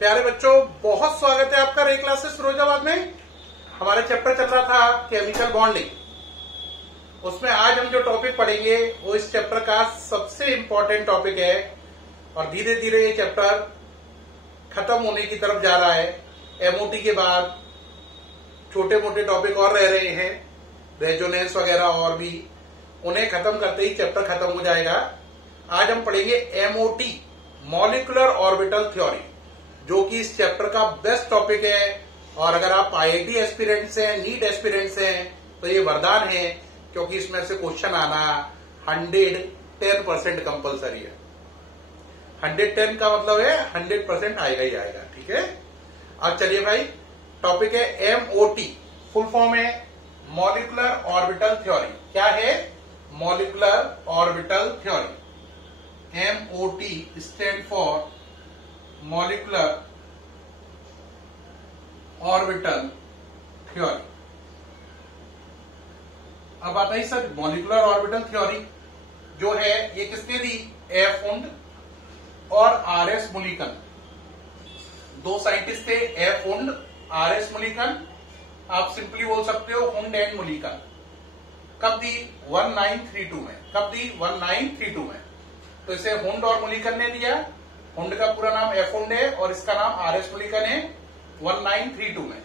प्यारे बच्चों, बहुत स्वागत है आपका रे क्लासेस फिरोजाबाद में। हमारा चैप्टर चल रहा था केमिकल बॉन्डिंग। उसमें आज हम जो टॉपिक पढ़ेंगे वो इस चैप्टर का सबसे इम्पोर्टेंट टॉपिक है और धीरे धीरे ये चैप्टर खत्म होने की तरफ जा रहा है। एमओटी के बाद छोटे मोटे टॉपिक और रह रहे हैं, रेजोनेंस वगैरह, और भी उन्हें खत्म करते ही चैप्टर खत्म हो जाएगा। आज हम पढ़ेंगे एमओटी, मॉलिक्यूलर ऑर्बिटल थ्योरी, जो कि इस चैप्टर का बेस्ट टॉपिक है। और अगर आप आईआईटी एस्पिरेंट्स हैं, नीट एस्पिरेंट्स हैं, तो ये वरदान है, क्योंकि इसमें से क्वेश्चन आना 110% कंपल्सरी है। 110 का मतलब है 100% आएगा ही आएगा। ठीक है, अब चलिए भाई, टॉपिक है एमओटी, फुल फॉर्म है मॉलिक्यूलर ऑर्बिटल थ्योरी। क्या है? Molecular orbital theory. MOT stand for molecular orbital theory. अब आता है सर, मॉलिक्यूलर ऑर्बिटल थ्योरी जो है ये किसने दी? एफ हुंड और आर एस मुलिकन। दो साइंटिस्ट थे, F Hund, R S Mulliken. आप सिंपली बोल सकते हो हुंड एंड मुलिकन। कब दी? 1932 में। कब दी? 1932 में। तो इसे हुंड और मुलिकन ने दिया। हुंड का पूरा नाम एफ हुंड है और इसका नाम आर एस मुलिकन है। 1932 में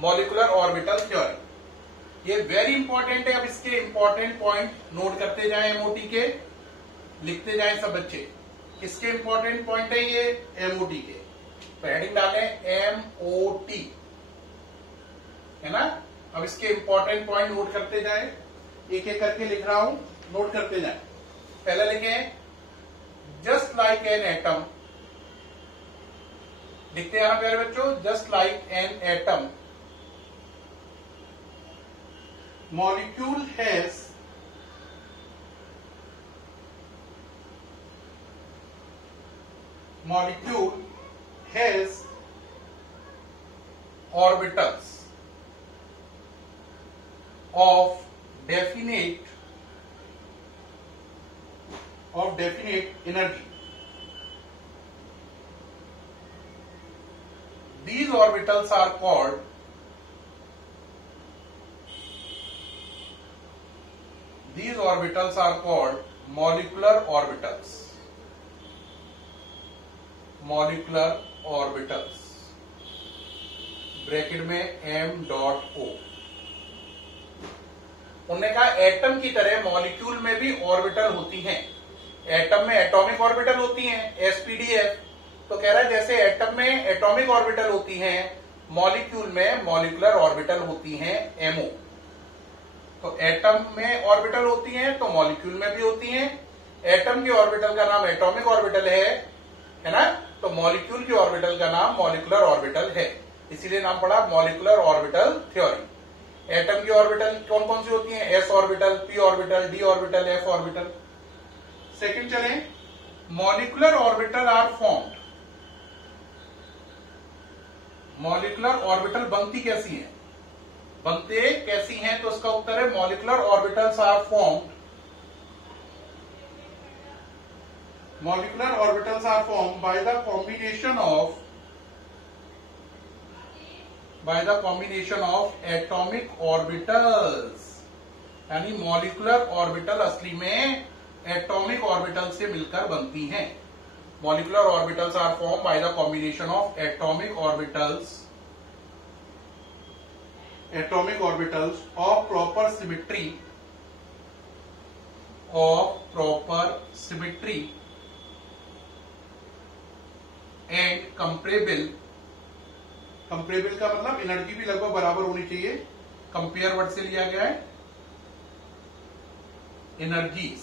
मॉलिक्यूलर ऑर्बिटल थ्योरी। ये वेरी इंपॉर्टेंट है। अब इसके इंपॉर्टेंट पॉइंट नोट करते जाएं, एमओटी के लिखते जाएं सब बच्चे। किसके इंपॉर्टेंट पॉइंट है ये? एमओटी के। तो हेडिंग डालें एमओटी, है ना। अब इसके इंपॉर्टेंट पॉइंट नोट करते जाएं, एक एक करके लिख रहा हूं, नोट करते जाएं। पहले लिखें जस्ट लाइक एन एटम। लिखते हैं प्यारे बच्चों, just like an atom molecule has orbitals of definite energy. These orbitals are called molecular orbitals. Molecular orbitals bracket में m.o। उन्होंने कहा एटम की तरह मॉलिक्यूल में भी ऑर्बिटल होती हैं। एटम में एटॉमिक ऑर्बिटल होती हैं, एसपीडीएफ। तो कह रहा है जैसे एटम में एटॉमिक ऑर्बिटल होती हैं, मॉलिक्यूल में मॉलिक्यूलर ऑर्बिटल होती हैं, एमओ। तो एटम में ऑर्बिटल होती हैं तो मॉलिक्यूल में भी होती हैं। एटम के ऑर्बिटल का नाम एटॉमिक ऑर्बिटल है ना। तो मॉलिक्यूल के ऑर्बिटल का नाम मॉलिक्यूलर ऑर्बिटल है, इसीलिए नाम पड़ा मॉलिक्यूलर ऑर्बिटल थ्योरी। एटम की ऑर्बिटल कौन कौन सी होती हैं? S orbital, P orbital, D orbital, F orbital. Second चलें, molecular orbital are formed. Molecular orbital बनती कैसी हैं? बनते कैसी हैं? तो उसका उत्तर है molecular orbitals are formed. Molecular orbitals are formed by the combination of atomic orbitals। यानी मॉलिक्यूलर ऑर्बिटल असली में एटॉमिक ऑर्बिटल से मिलकर बनती हैं। Molecular orbitals are form by the combination of atomic orbitals of proper symmetry and comparable का मतलब energy भी लगभग बराबर होनी चाहिए। कंपेयर वर्ड से लिया गया है एनर्जीज।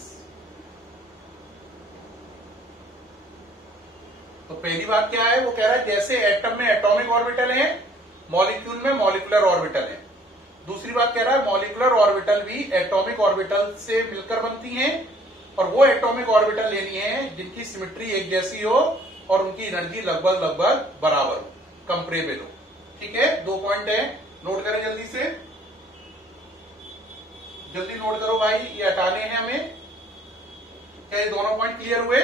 तो पहली बात क्या है? वो कह रहा है जैसे एटम में एटॉमिक ऑर्बिटल है, मॉलिक्यूल में मॉलिक्यूलर ऑर्बिटल है। दूसरी बात कह रहा है मॉलिक्यूलर ऑर्बिटल भी एटॉमिक ऑर्बिटल से मिलकर बनती हैं, और वो एटॉमिक ऑर्बिटल लेनी है जिनकी सिमेट्री एक जैसी हो और उनकी एनर्जी लगभग बराबर हो, कंपेरेबल हो। ठीक है, दो पॉइंट है, नोट करें जल्दी से। जल्दी नोट करो भाई, ये हटाने हैं हमें। क्या ये दोनों पॉइंट क्लियर हुए?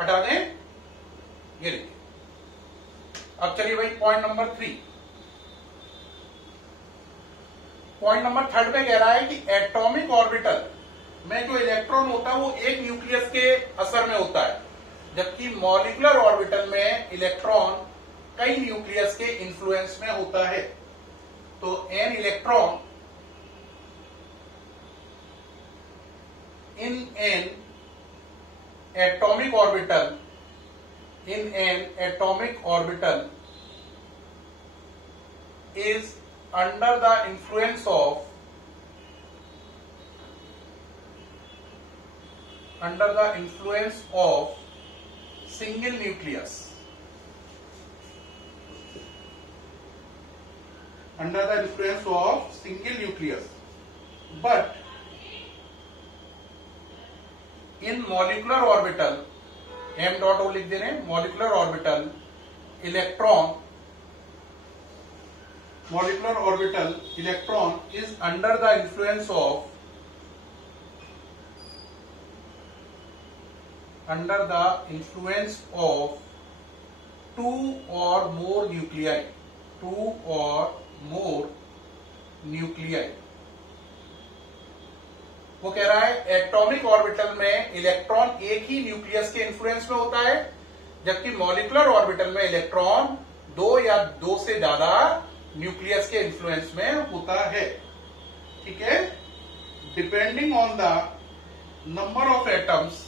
हटा दें, ये लिखिए। अब चलिए भाई पॉइंट नंबर 3। पॉइंट नंबर 3 में कह रहा है कि एटॉमिक ऑर्बिटल में जो इलेक्ट्रॉन होता है वो एक न्यूक्लियस के असर में होता है, जबकि मॉलिक्यूलर ऑर्बिटल में इलेक्ट्रॉन कई न्यूक्लियस के इन्फ्लुएंस में होता है। तो an electron in an atomic orbital is under the influence of single nucleus, but in molecular orbital, m dot O लिख दे रहे हैं, molecular orbital electron is under the influence of two or more nuclei। वो कह रहा है atomic orbital में electron एक ही न्यूक्लियस के इन्फ्लुएंस में होता है, जबकि मॉलिक्यूलर ऑर्बिटल में इलेक्ट्रॉन दो या दो से ज्यादा न्यूक्लियस के इन्फ्लुएंस में होता है। ठीक है, depending on the number of atoms,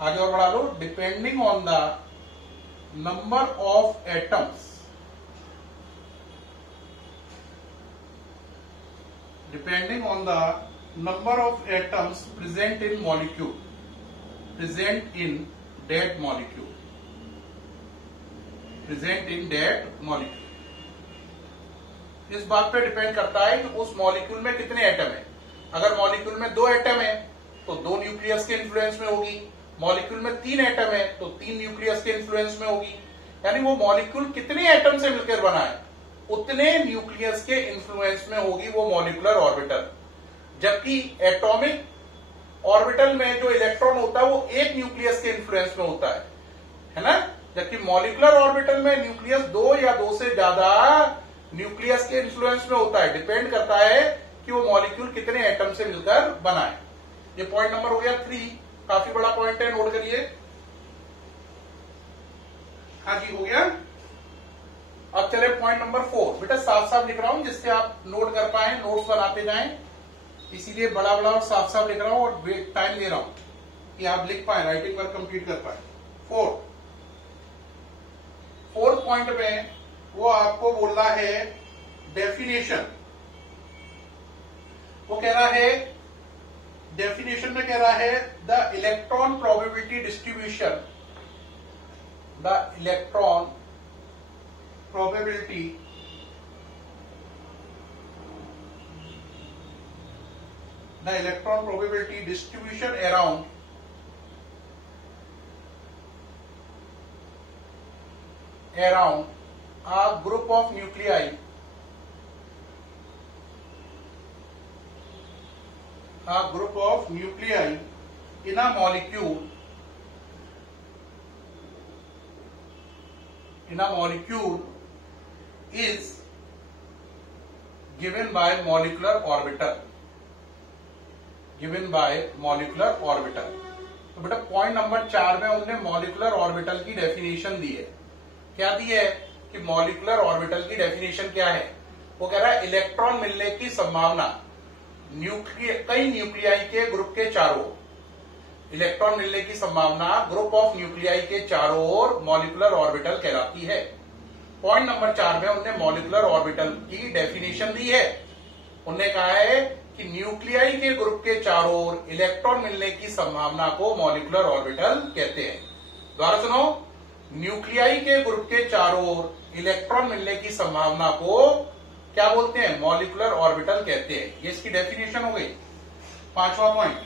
आगे और बढ़ा लो, depending on the number of atoms, number of atoms present in that molecule। इस बात पे डिपेंड करता है कि उस मॉलिक्यूल में कितने एटम है। अगर मॉलिक्यूल में 2 एटम है तो 2 न्यूक्लियस के इन्फ्लुएंस में होगी, मॉलिक्यूल में 3 एटम है तो 3 न्यूक्लियस के इन्फ्लुएंस में होगी। यानी वो मॉलिक्यूल कितने एटम से मिलकर बना है उतने न्यूक्लियस के इन्फ्लुएंस में होगी वो मॉलिक्यूलर ऑर्बिटल। जबकि एटॉमिक ऑर्बिटल में जो इलेक्ट्रॉन होता है वो एक न्यूक्लियस के इन्फ्लुएंस में होता है ना, जबकि मॉलिक्यूलर ऑर्बिटल में न्यूक्लियस 2 या 2 से ज्यादा न्यूक्लियस के इन्फ्लुएंस में होता है। डिपेंड करता है कि वो मॉलिक्यूल कितने एटम से मिलकर बना है। ये पॉइंट नंबर हो गया 3, काफी बड़ा पॉइंट है, नोट करिए। हाँ जी, हो गया। अब चले पॉइंट नंबर 4। बेटा साफ साफ लिख रहा हूं जिससे आप नोट कर पाए, नोट्स बनाते जाएं, इसीलिए बड़ा बड़ा और साफ साफ लिख रहा हूं और टाइम दे रहा हूं कि आप लिख पाए, राइटिंग वर्क कंप्लीट कर पाए। फोर्थ पॉइंट में वो आपको बोल रहा है डेफिनेशन। वो कह रहा है, डेफिनेशन में कह रहा है the electron probability distribution, the electron probability distribution around a group of nuclei in a molecule is given by molecular orbital। तो बेटा पॉइंट नंबर 4 में उन्होंने मॉलिक्यूलर ऑर्बिटल की डेफिनेशन दी है। क्या दी है कि मॉलिक्यूलर ऑर्बिटल की डेफिनेशन क्या है? वो कह रहा है इलेक्ट्रॉन मिलने की संभावना कई न्यूक्लियाई के ग्रुप के चारों, इलेक्ट्रॉन मिलने की संभावना ग्रुप ऑफ न्यूक्लियाई के चारों ओर मॉलिक्यूलर ऑर्बिटल कहलाती है। पॉइंट नंबर 4 में उन्होंने मॉलिक्यूलर ऑर्बिटल की डेफिनेशन दी है। उन्होंने कहा है कि न्यूक्लियाई के ग्रुप के चारों ओर इलेक्ट्रॉन मिलने की संभावना को मॉलिक्यूलर ऑर्बिटल कहते हैं। दोबारा सुनो, न्यूक्लियाई के ग्रुप के चारों ओर इलेक्ट्रॉन मिलने की संभावना को क्या बोलते हैं? मॉलिक्यूलर ऑर्बिटल कहते हैं। ये इसकी डेफिनेशन हो गई। 5वां पॉइंट,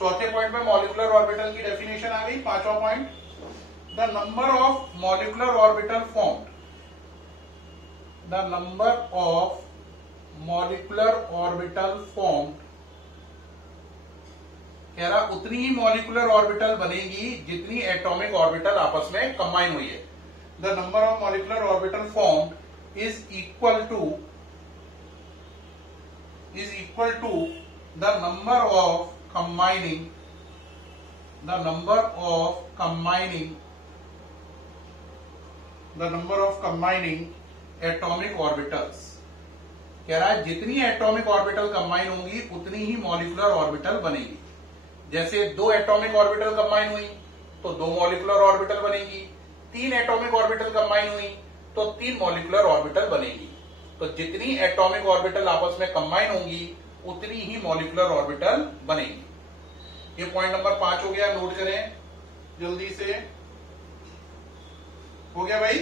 चौथे पॉइंट में मॉलिक्यूलर ऑर्बिटल की डेफिनेशन आ गई। 5वां point, the number of molecular orbital formed, the number of molecular orbital formed, कह रहा उतनी ही मॉलिक्यूलर ऑर्बिटल बनेगी जितनी एटॉमिक ऑर्बिटल आपस में कंबाइन हुई है। the number of molecular orbital formed is equal to the number of combining atomic orbitals. कह रहा है जितनी एटॉमिक ऑर्बिटल कंबाइन होंगी उतनी ही मॉलिक्यूलर ऑर्बिटल बनेगी। जैसे 2 एटॉमिक ऑर्बिटल कंबाइन हुई तो 2 मॉलिक्यूलर ऑर्बिटल बनेगी, 3 एटॉमिक ऑर्बिटल कंबाइन हुई तो 3 मॉलिक्यूलर ऑर्बिटल बनेगी। तो जितनी एटॉमिक ऑर्बिटल आपस में कंबाइन होंगी उतनी ही मॉलिक्यूलर ऑर्बिटल बनेगी। ये पॉइंट नंबर 5 हो गया, नोट करें जल्दी से। हो गया भाई,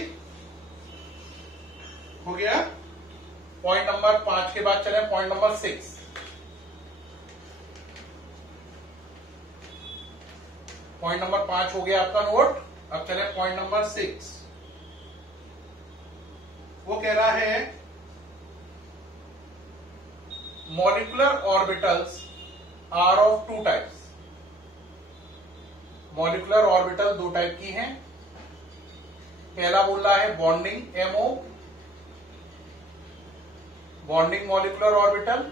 हो गया। पॉइंट नंबर 5 के बाद चले पॉइंट नंबर 6। पॉइंट नंबर 5 हो गया आपका नोट। अब चले पॉइंट नंबर 6। वो कह रहा है molecular orbitals are of 2 types. Molecular orbital 2 type की हैं। पहला बोल रहा है bonding MO, bonding molecular orbital,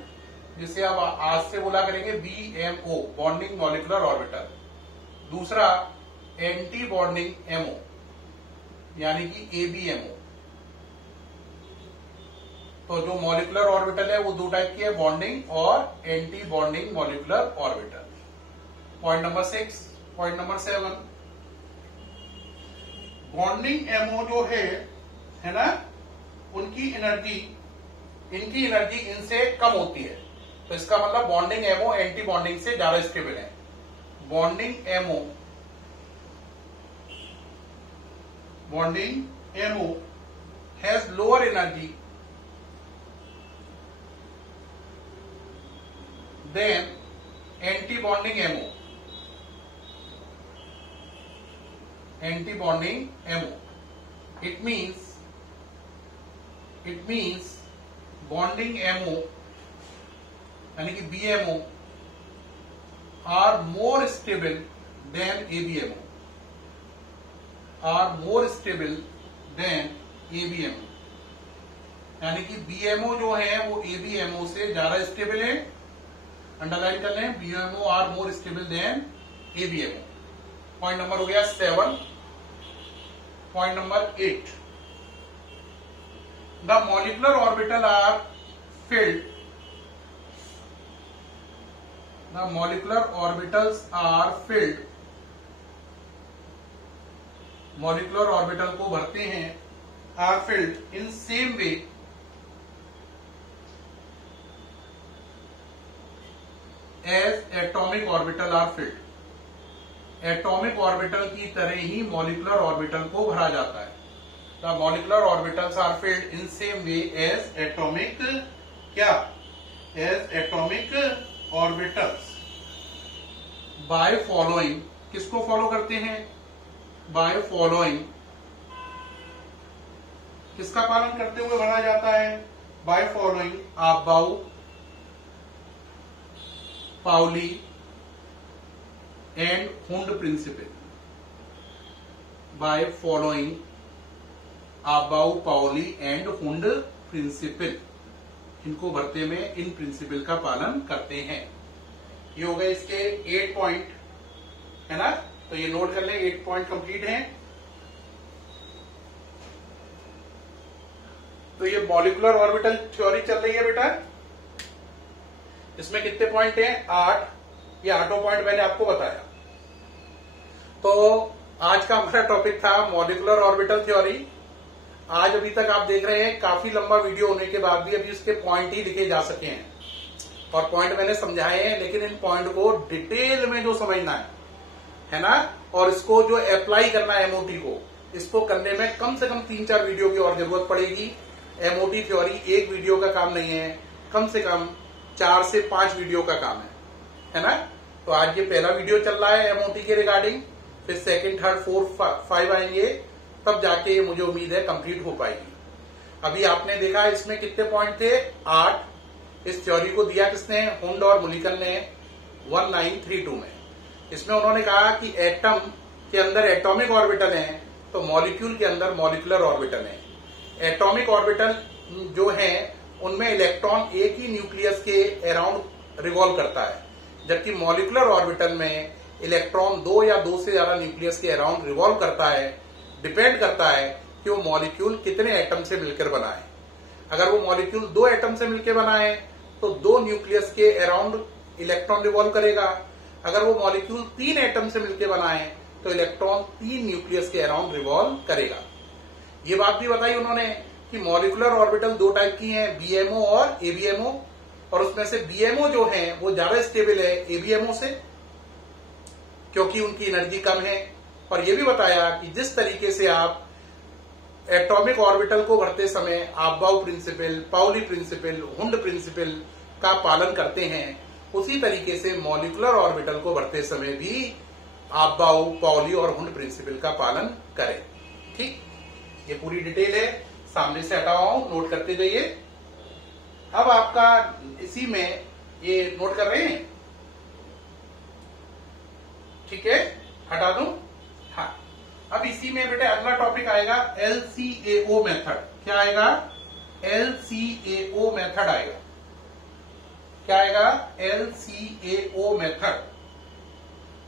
जिसे अब आज से बोला करेंगे बीएमओ, बॉन्डिंग मॉलिक्यूलर ऑर्बिटल। दूसरा एंटी बॉन्डिंग एमओ यानी कि एबीएमओ। तो जो मॉलिक्यूलर ऑर्बिटल है वो 2 टाइप की है, बॉन्डिंग और anti bonding molecular orbital. Point number 6। Point number 7, bonding ammo जो है ना, इनकी एनर्जी इनसे कम होती है। तो इसका मतलब बॉन्डिंग एमओ एंटी बॉन्डिंग से ज्यादा स्टेबल है। Bonding MO has lower energy than antibonding MO. It means bonding MO यानी कि BMO are more stable than ABMO, यानी कि BMO जो है वो ABMO से ज्यादा स्टेबल है। अंडरलाइन कर लें, BMO are more stable than ABMO। Point number हो गया 7। Point number 8, the molecular orbital are filled, the molecular orbitals are filled, molecular orbital को भरते हैं, are filled in same way as atomic orbital are filled. Atomic orbital की तरह ही molecular orbital को भरा जाता है। The molecular orbitals are filled in same way as atomic, क्या, as atomic orbitals by following. किसको फॉलो करते हैं? By following. किसका पालन करते हुए भरा जाता है? By following Aufbau Pauli and Hund principle. By following Aufbau Pauli and Hund principle, इनको भरते में इन प्रिंसिपल का पालन करते हैं। ये हो गए इसके 8 पॉइंट, है ना। तो ये नोट कर लें, 8 पॉइंट कंप्लीट हैं। तो ये मॉलिक्यूलर ऑर्बिटल थ्योरी चल रही है बेटा। इसमें कितने पॉइंट हैं? 8। ये 8 पॉइंट मैंने आपको बताया। तो आज का हमारा टॉपिक था मॉलिक्यूलर ऑर्बिटल थ्योरी। आज अभी तक आप देख रहे हैं काफी लंबा वीडियो होने के बाद भी अभी उसके पॉइंट ही लिखे जा सके हैं, और पॉइंट मैंने समझाए हैं, लेकिन इन पॉइंट को डिटेल में जो समझना है ना, और इसको जो अप्लाई करना है एमओटी को, इसको करने में कम से कम 3-4 वीडियो की और जरूरत पड़ेगी। एमओटी थ्योरी एक वीडियो का काम नहीं है, कम से कम 4 से 5 वीडियो का काम है ना। तो आज ये पहला वीडियो चल रहा है एमओटी के रिगार्डिंग, फिर 2nd, 3rd, 4th, 5 आएंगे, तब जाके मुझे उम्मीद है कंप्लीट हो पाएगी। अभी आपने देखा इसमें कितने पॉइंट थे? 8। इस थ्योरी को दिया किसने? हुंड और मुलिकन ने 1932 में। इसमें उन्होंने कहा कि एटम के अंदर एटॉमिक ऑर्बिटल हैं, तो मॉलिक्यूल के अंदर मॉलिक्यूलर ऑर्बिटल है। एटॉमिक ऑर्बिटल जो है उनमें इलेक्ट्रॉन एक ही न्यूक्लियस के अराउंड रिवॉल्व करता है, जबकि मॉलिक्यूलर ऑर्बिटल में इलेक्ट्रॉन दो या दो से ज्यादा न्यूक्लियस के अराउंड रिवॉल्व करता है। डिपेंड करता है कि वो मॉलिक्यूल कितने एटम से मिलकर बना है। अगर वो मॉलिक्यूल दो एटम से मिलकर बना है तो दो न्यूक्लियस के अराउंड इलेक्ट्रॉन रिवॉल्व करेगा। अगर वो मॉलिक्यूल तीन एटम से मिलकर बना है तो इलेक्ट्रॉन तीन न्यूक्लियस के अराउंड रिवॉल्व करेगा। ये बात भी बताई उन्होंने कि मॉलिक्यूलर ऑर्बिटल दो टाइप की हैं, बीएमओ और एबीएमओ, और उसमें से बीएमओ जो है वो ज्यादा स्टेबल है एबीएमओ से, क्योंकि उनकी एनर्जी कम है। और ये भी बताया कि जिस तरीके से आप एटॉमिक ऑर्बिटल को भरते समय Aufbau principle, Pauli principle, Hund principle का पालन करते हैं, उसी तरीके से मॉलिक्यूलर ऑर्बिटल को भरते समय भी आपबाउ, पाउली और हुंड प्रिंसिपल का पालन करें। ठीक, ये पूरी डिटेल है, सामने से हटा हुआ हूं, नोट करते जाइए। अब आपका इसी में ये नोट कर रहे हैं, ठीक है, हटा दूं। हाँ, अब इसी में बेटे अगला टॉपिक आएगा LCAO मेथड। क्या आएगा? LCAO मेथड आएगा। क्या आएगा? LCAO method.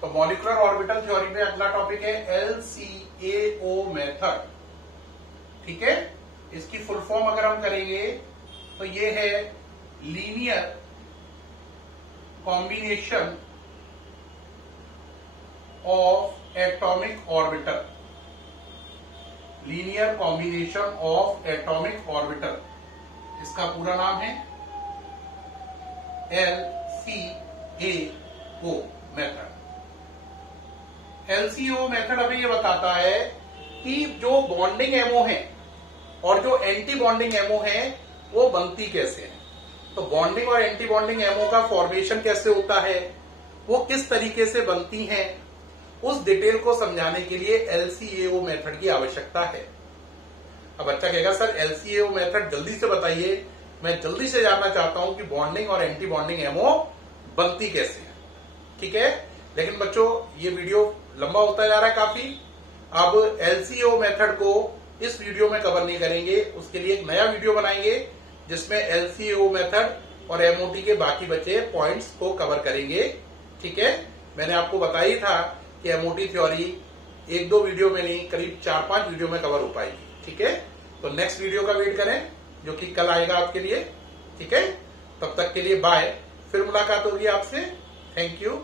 तो मॉलिक्यूलर ऑर्बिटल थ्योरी में अगला टॉपिक है LCAO मेथड। ठीक है, इसकी फुल फॉर्म अगर हम करेंगे तो ये है linear combination of atomic orbital. Linear combination of atomic orbital, इसका पूरा नाम है LCAO मेथड। LCAO मेथड हमें ये बताता है कि जो बॉन्डिंग एमओ है और जो एंटी बॉन्डिंग एमओ है वो बनती कैसे है। तो बॉन्डिंग और एंटी बॉन्डिंग एमओ का फॉर्मेशन कैसे होता है, वो किस तरीके से बनती हैं, उस डिटेल को समझाने के लिए LCAO मेथड की आवश्यकता है। अब बच्चा कहेगा सर LCAO मेथड जल्दी से बताइए, मैं जल्दी से जानना चाहता हूं कि बॉन्डिंग और एंटी बॉन्डिंग एमओ बनती कैसे है। ठीक है, लेकिन बच्चों ये वीडियो लंबा होता जा रहा है काफी। अब LCAO मेथड को इस वीडियो में कवर नहीं करेंगे, उसके लिए एक नया वीडियो बनाएंगे जिसमें LCAO मेथड और MOT के बाकी बचे पॉइंट्स को कवर करेंगे। ठीक है, मैंने आपको बताया था कि MOT थ्योरी एक दो वीडियो में नहीं, करीब 4-5 वीडियो में कवर हो पाएगी। ठीक है, तो नेक्स्ट वीडियो का वेट करें जो कि कल आएगा आपके लिए। ठीक है, तब तक के लिए बाय, फिर मुलाकात होगी आपसे। Thank you.